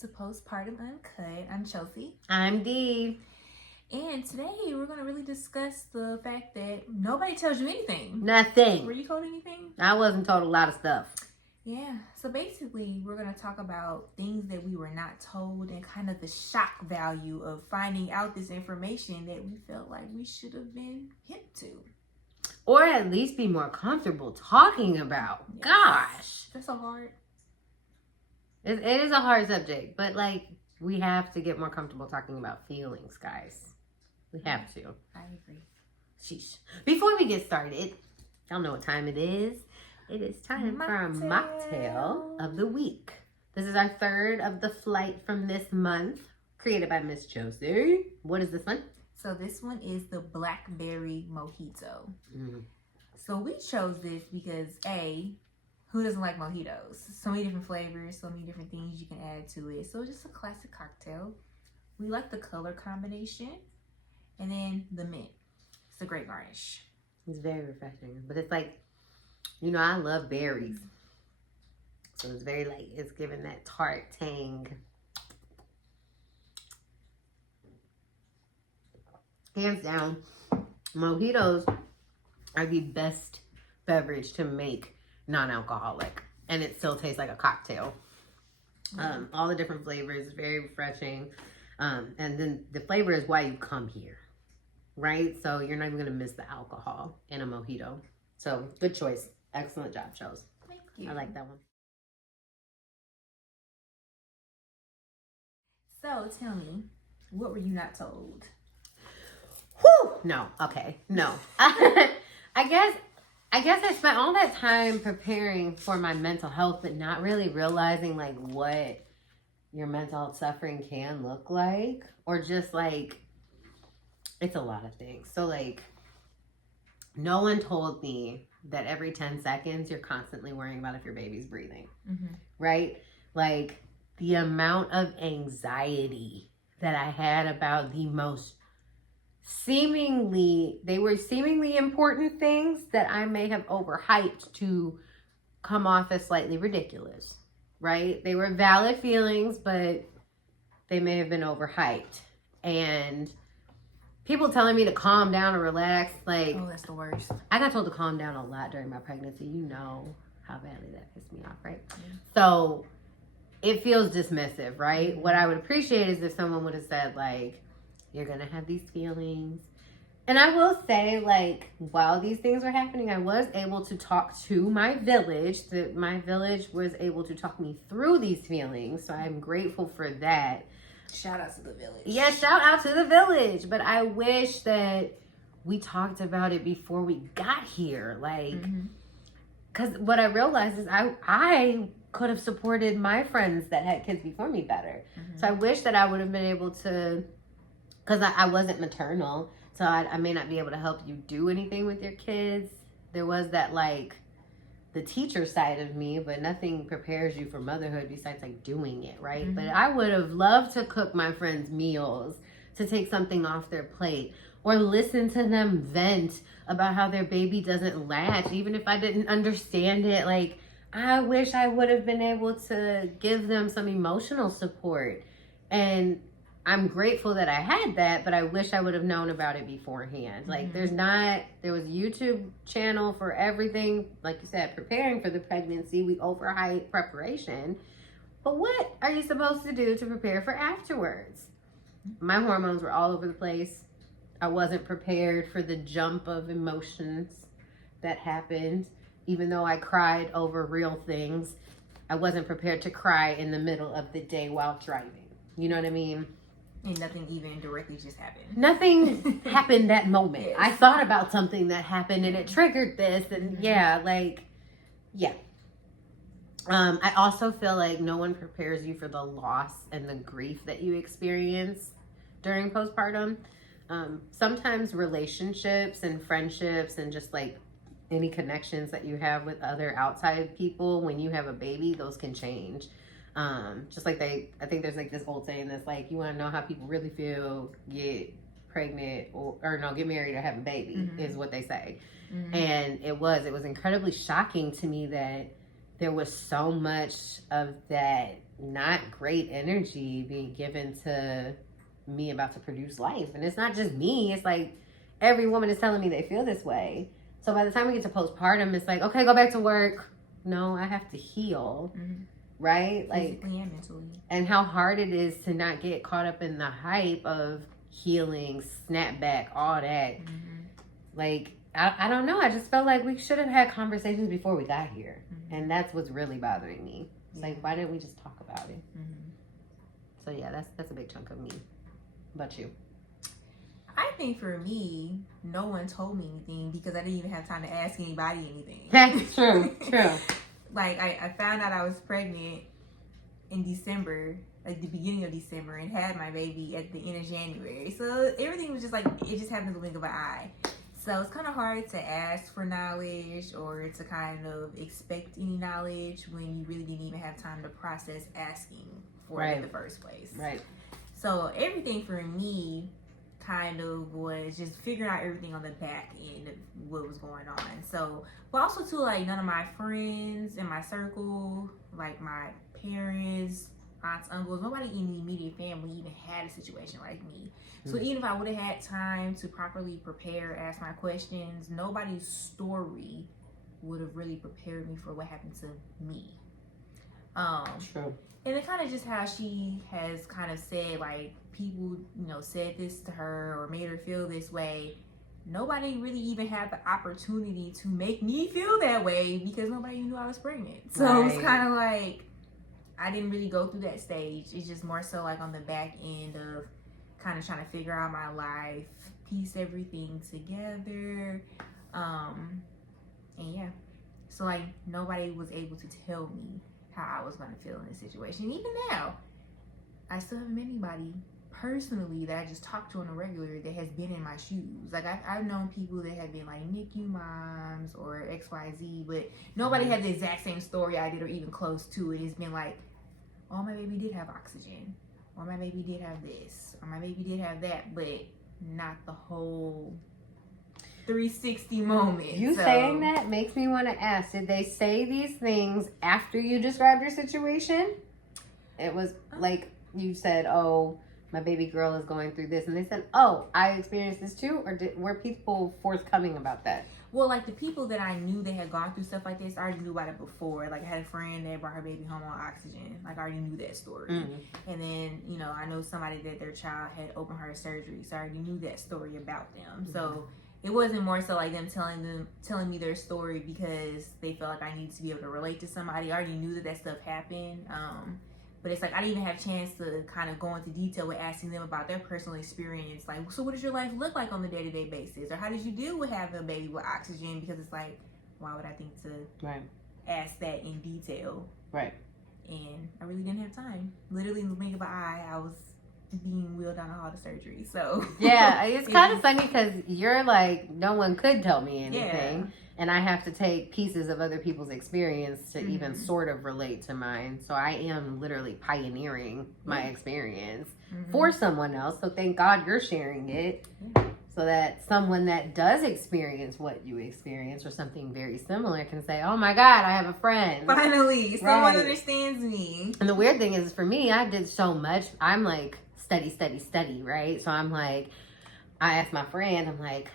to Postpartum Uncut. I'm Chelsea. I'm Dee. And today we're going to really discuss the fact that nobody tells you anything. Nothing. Were you told anything? I wasn't told a lot of stuff. Yeah. So basically, we're going to talk about things that we were not told and kind of the shock value of finding out this information that we felt like we should have been hip to. Or at least be more comfortable talking about. Yes. Gosh. That's so hard. It is a hard subject, but like we have to get more comfortable talking about feelings, guys. We have to. I agree. Sheesh. Before we get started, y'all know what time it is. It is time for our mocktail of the week. This is our third of the flight from this month, created by Miss Chelsea. What is this one? So this one is the Blackberry Mojito. Mm. So we chose this because A, who doesn't like mojitos? So many different flavors, so many different things you can add to it. So it's just a classic cocktail. We like the color combination. And then the mint. It's a great garnish. It's very refreshing. But it's like, you know, I love berries. So it's very like, it's giving that tart tang. Hands down, mojitos are the best beverage to make non-alcoholic, and it still tastes like a cocktail. All the different flavors, very refreshing, and then the flavor is why you come here, right? So you're not even gonna miss the alcohol in a mojito. So good choice, excellent job, Chels. Thank you. I like that one. So tell me, what were you not told? Whew! No, okay, no. I guess I spent all that time preparing for my mental health, but not really realizing like what your mental health suffering can look like, or just like, it's a lot of things. So like, no one told me that every 10 seconds you're constantly worrying about if your baby's breathing, right? Like the amount of anxiety that I had about the most seemingly important things that I may have overhyped to come off as slightly ridiculous, right? They were valid feelings, but they may have been overhyped. And people telling me to calm down and relax, like, oh, that's the worst. I got told to calm down a lot during my pregnancy. You know how badly that pissed me off, right? Yeah. So it feels dismissive, right? What I would appreciate is if someone would have said, like, you're going to have these feelings. And I will say, like, while these things were happening, I was able to talk to my village. My village was able to talk me through these feelings. So I'm grateful for that. Shout out to the village. Yeah, shout out to the village. But I wish that we talked about it before we got here. Like, because what I realized is I could have supported my friends that had kids before me better. So I wish that I would have been able to, because I wasn't maternal, so I may not be able to help you do anything with your kids. There was that, like, the teacher side of me, but nothing prepares you for motherhood besides, like, doing it, right? But I would have loved to cook my friends meals, to take something off their plate, or listen to them vent about how their baby doesn't latch, even if I didn't understand it. Like, I wish I would have been able to give them some emotional support. And I'm grateful that I had that, but I wish I would have known about it beforehand. Like, there was a YouTube channel for everything, like you said, preparing for the pregnancy. We overhype preparation. But what are you supposed to do to prepare for afterwards? My hormones were all over the place. I wasn't prepared for the jump of emotions that happened. Even though I cried over real things, I wasn't prepared to cry in the middle of the day while driving. You know what I mean? And nothing even directly just happened. Nothing happened that moment. Yes. I thought about something that happened and it triggered this. And yeah. I also feel like no one prepares you for the loss and the grief that you experience during postpartum. Sometimes relationships and friendships and just like any connections that you have with other outside people, when you have a baby, those can change. Just like I think there's like this old saying that's like, you want to know how people really feel, get pregnant or no, get married or have a baby, is what they say. And it was incredibly shocking to me that there was so much of that not great energy being given to me about to produce life. And it's not just me. It's like every woman is telling me they feel this way. So by the time we get to postpartum, it's like, okay, go back to work. No, I have to heal. Mm-hmm. Right? Like, physically and mentally. And how hard it is to not get caught up in the hype of healing, snapback, all that. Mm-hmm. Like, I don't know. I just felt like we should have had conversations before we got here. Mm-hmm. And that's what's really bothering me. It's like, why didn't we just talk about it? Mm-hmm. So yeah, that's a big chunk of me. But you? I think for me, no one told me anything because I didn't even have time to ask anybody anything. That's true. Like, I found out I was pregnant in December, like the beginning of December, and had my baby at the end of January. So everything was just like, it just happened in the blink of an eye. So it's kind of hard to ask for knowledge or to kind of expect any knowledge when you really didn't even have time to process asking for it in the first place. Right. So everything for me kind of was just figuring out everything on the back end of what was going on. So, but also too, like, none of my friends in my circle, like my parents, aunts, uncles, nobody in the immediate family even had a situation like me. So even if I would have had time to properly prepare, ask my questions, nobody's story would have really prepared me for what happened to me. True. And it kind of just how she has kind of said, like, people, said this to her or made her feel this way. Nobody really even had the opportunity to make me feel that way because nobody knew I was pregnant. So it's kind of like, I didn't really go through that stage. It's just more so like on the back end of kind of trying to figure out my life, piece everything together. And yeah. So like nobody was able to tell me how I was going to feel in this situation. Even now, I still haven't met anybody personally that I just talked to on a regular that has been in my shoes. Like I've known people that have been like NICU moms or XYZ, but nobody had the exact same story I did or even close to it. It's been like, oh, my baby did have oxygen, or my baby did have this, or my baby did have that, but not the whole 360 moment. You saying that makes me want to ask, did they say these things after you described your situation? It was like you said, oh, my baby girl is going through this, and they said, oh, I experienced this too? Or were people forthcoming about that? Well, like the people that I knew that had gone through stuff like this, I already knew about it before. Like I had a friend that brought her baby home on oxygen. Like I already knew that story. Mm-hmm. And then, I know somebody that their child had open heart surgery, so I already knew that story about them. Mm-hmm. So it wasn't more so like them telling me their story because they felt like I needed to be able to relate to somebody. I already knew that stuff happened. But it's like I didn't even have a chance to kind of go into detail with asking them about their personal experience. Like, so what does your life look like on a day-to-day basis? Or how did you deal with having a baby with oxygen? Because it's like, why would I think to ask that in detail? Right. And I really didn't have time. Literally in the blink of an eye, I was being wheeled down the hall to surgery. So yeah, it's kind of funny because you're like, no one could tell me anything. Yeah. And I have to take pieces of other people's experience to even sort of relate to mine. So I am literally pioneering my experience for someone else. So thank God you're sharing it so that someone that does experience what you experience or something very similar can say, oh my God, I have a friend. Finally, someone understands me. And the weird thing is for me, I did so much. I'm like study, right? So I'm like, I asked my friend, I'm like,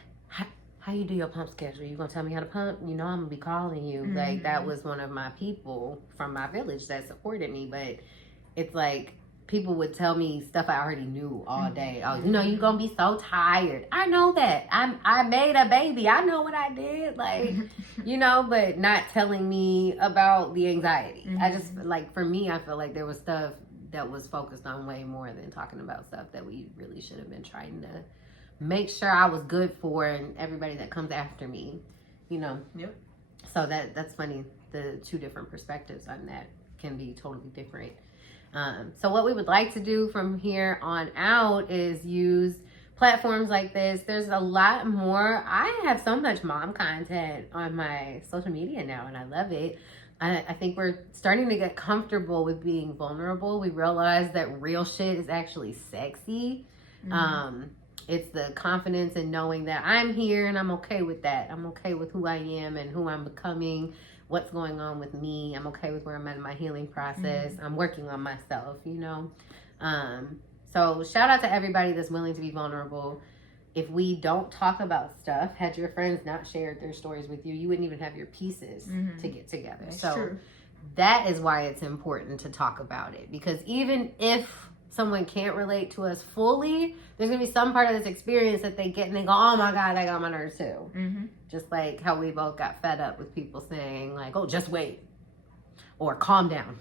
how you do your pump schedule? You gonna tell me how to pump? I'm gonna be calling you. Mm-hmm. Like that was one of my people from my village that supported me. But it's like people would tell me stuff I already knew all day. Oh, you're gonna be so tired. I know that. I made a baby. I know what I did. Like, but not telling me about the anxiety. I just like for me, I feel like there was stuff that was focused on way more than talking about stuff that we really should have been trying to make sure I was good for and everybody that comes after me, Yep. So that's funny. The two different perspectives on that can be totally different. So what we would like to do from here on out is use platforms like this. There's a lot more. I have so much mom content on my social media now, and I love it. I think we're starting to get comfortable with being vulnerable. We realize that real shit is actually sexy. It's the confidence in knowing that I'm here and I'm okay with that. I'm okay with who I am and who I'm becoming what's going on with me. I'm okay with where I'm at in my healing process. I'm working on myself, you know. So shout out to everybody that's willing to be vulnerable. If we don't talk about stuff, had your friends not shared their stories with you, you wouldn't even have your pieces to get together. That's so true. that is why it's important to talk about it. Because even if someone can't relate to us fully, there's going to be some part of this experience that they get and they go, oh my God, that got on my nerves too. Just like how we both got fed up with people saying like, oh, just wait. Or calm down.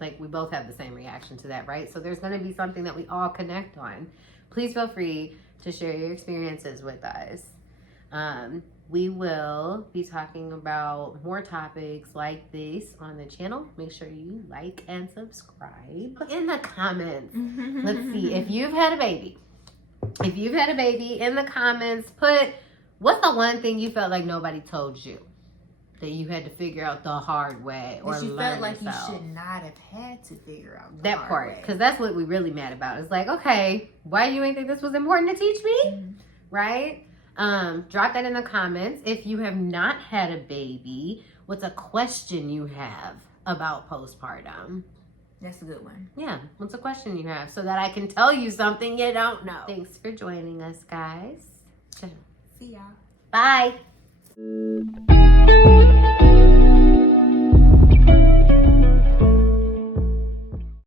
Like we both have the same reaction to that, right? So there's going to be something that we all connect on. Please feel free to share your experiences with us. We will be talking about more topics like this on the channel. Make sure you like and subscribe. In the comments, let's see, if you've had a baby, in the comments, put what's the one thing you felt like nobody told you that you had to figure out the hard way, or that you learn felt like yourself. you should not have had to figure out That part, because that's what we really mad about. It's like, okay, why you ain't think this was important to teach me? Right? Drop that in the comments. If you have not had a baby, what's a question you have about postpartum? That's a good one. Yeah, what's a question you have so that I can tell you something you don't know. Thanks for joining us, guys. See y'all. Bye.